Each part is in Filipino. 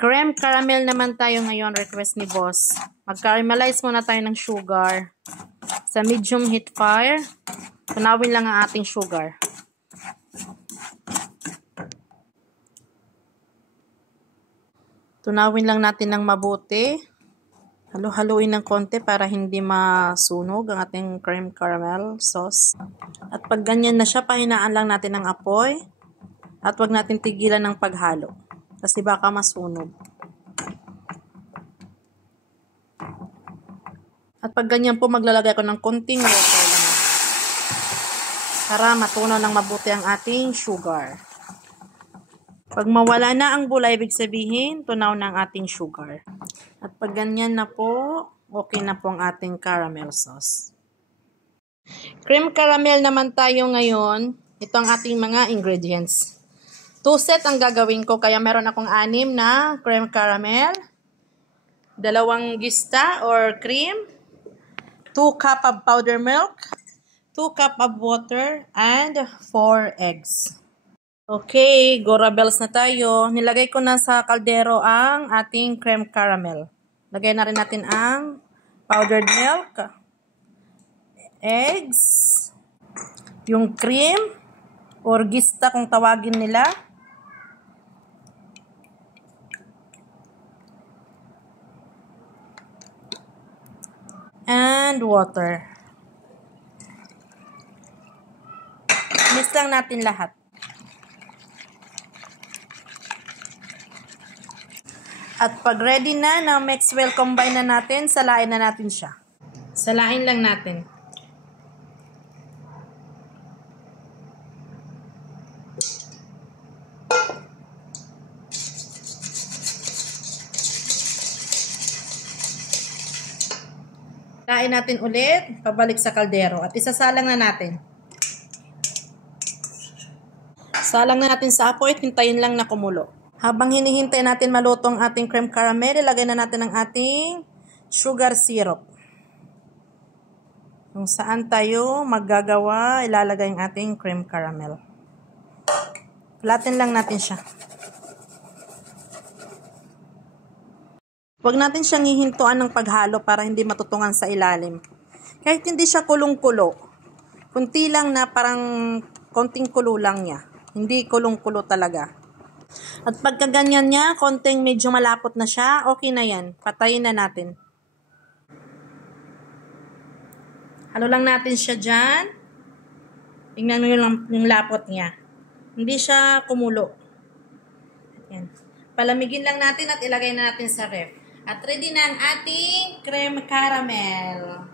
Creme caramel naman tayo ngayon, request ni boss. Mag-caramelize muna tayo ng sugar. Sa medium heat fire, tunawin lang ang ating sugar. Tunawin lang natin ng mabuti. Halo-haluin ng konti para hindi masunog ang ating creme caramel sauce. At pag ganyan na siya, pahinaan lang natin ang apoy. At wag natin tigilan ng paghalo. Kasi baka masunog. At pag ganyan po, maglalagay ko ng konting water lang. Para matunaw ng mabuti ang ating sugar. Pag mawala na ang bula, ibig sabihin, tunaw na ang ating sugar. At pag ganyan na po, okay na po ang ating caramel sauce. Cream caramel naman tayo ngayon. Ito ang ating mga ingredients. 2 set ang gagawin ko, kaya meron akong 6 na cream caramel, 2 gista or cream, 2 cup of powder milk, 2 cup of water, and 4 eggs. Okay, go rebels na tayo. Nilagay ko na sa kaldero ang ating cream caramel. Lagay na rin natin ang powdered milk, eggs, yung cream, or gista kung tawagin nila, and water. Mix lang natin lahat. At pag ready na mix well, combine na natin, salain na natin siya. Salain lang natin. Salain natin ulit, pabalik sa kaldero at isasalang na natin. Salang na natin sa apoy at hintayin lang na kumulo. Habang hinihintay natin maluto ang ating cream caramel, ilagay na natin ang ating sugar syrup. Kung saan tayo maggagawa, ilalagay ang ating cream caramel. Platin lang natin siya. Huwag natin siyang hihintuan ng paghalo para hindi matutungan sa ilalim. Kahit hindi siya kulong-kulo, kunti lang na parang konting kulo lang niya. Hindi kulong-kulo talaga. At pagka ganyan niya, konting medyo malapot na siya, okay na yan. Patayin na natin. Halo lang natin siya dyan. Tingnan mo yung lapot niya. Hindi siya kumulo. Yan. Palamigin lang natin at ilagay na natin sa ref. At ready na ang ating creme caramel.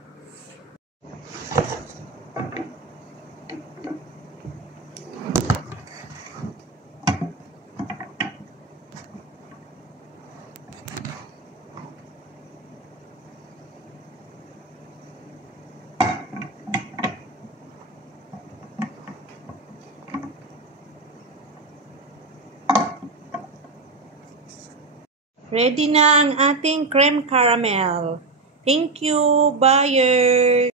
Ready na ang ating creme caramel. Thank you, buyer!